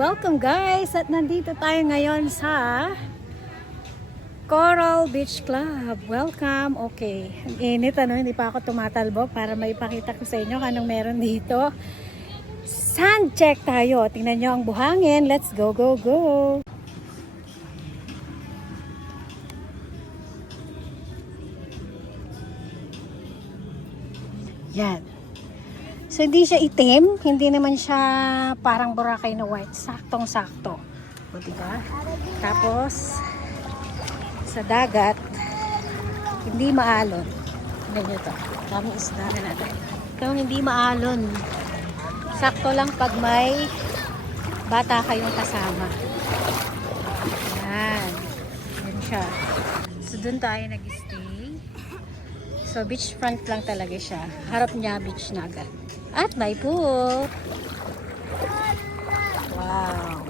welcome guys! At nandito tayo ngayon sa Coral Beach Club. Welcome! Okay, ang init hindi pa ako tumatalbog para maipakita ko sa inyo anong meron dito. Sun check tayo. Tingnan nyo ang buhangin. Let's go, go, go! Yan. So, hindi siya itim. Hindi naman siya parang Boracay na white. Saktong-sakto. O, diba? Tapos, sa dagat, hindi maalon. Tignan nyo ito. Daming isda na natin. Kung hindi maalon, sakto lang pag may bata kayong kasama. Yan. Yan siya. So, dun tayo nag-stay. So, beachfront lang talaga siya. Harap niya, beach na agad. At may pool. Wow.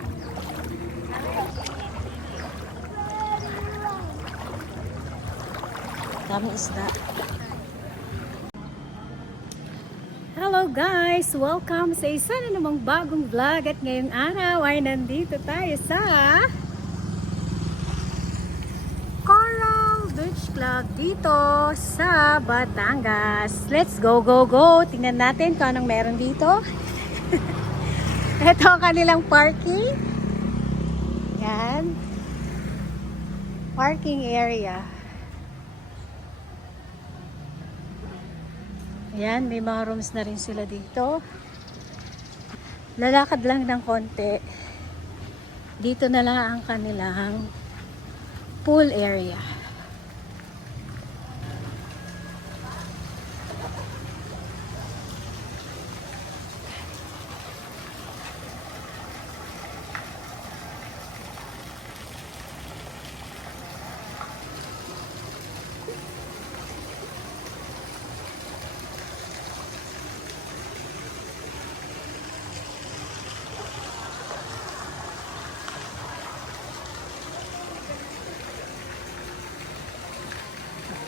Daming isda. Hello guys! Welcome sa isa na namang bagong vlog. At ngayong araw ay nandito tayo sa Coral Beach Club dito sa Batangas. Let's go, go, go! Tingnan natin kung anong meron dito. Ito ang kanilang parking. Yan. Parking area. Yan, may mga rooms na rin sila dito. Lalakad lang ng konti. Dito na lang ang kanilang pool area.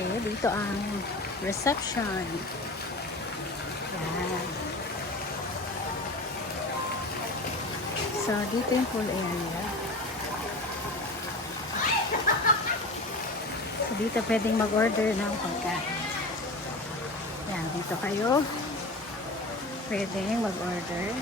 Okay, dito ang reception. Yan. So, dito yung pool area. So, dito pwedeng mag-order ng pagkain. Yan, dito kayo. Pwedeng mag-order.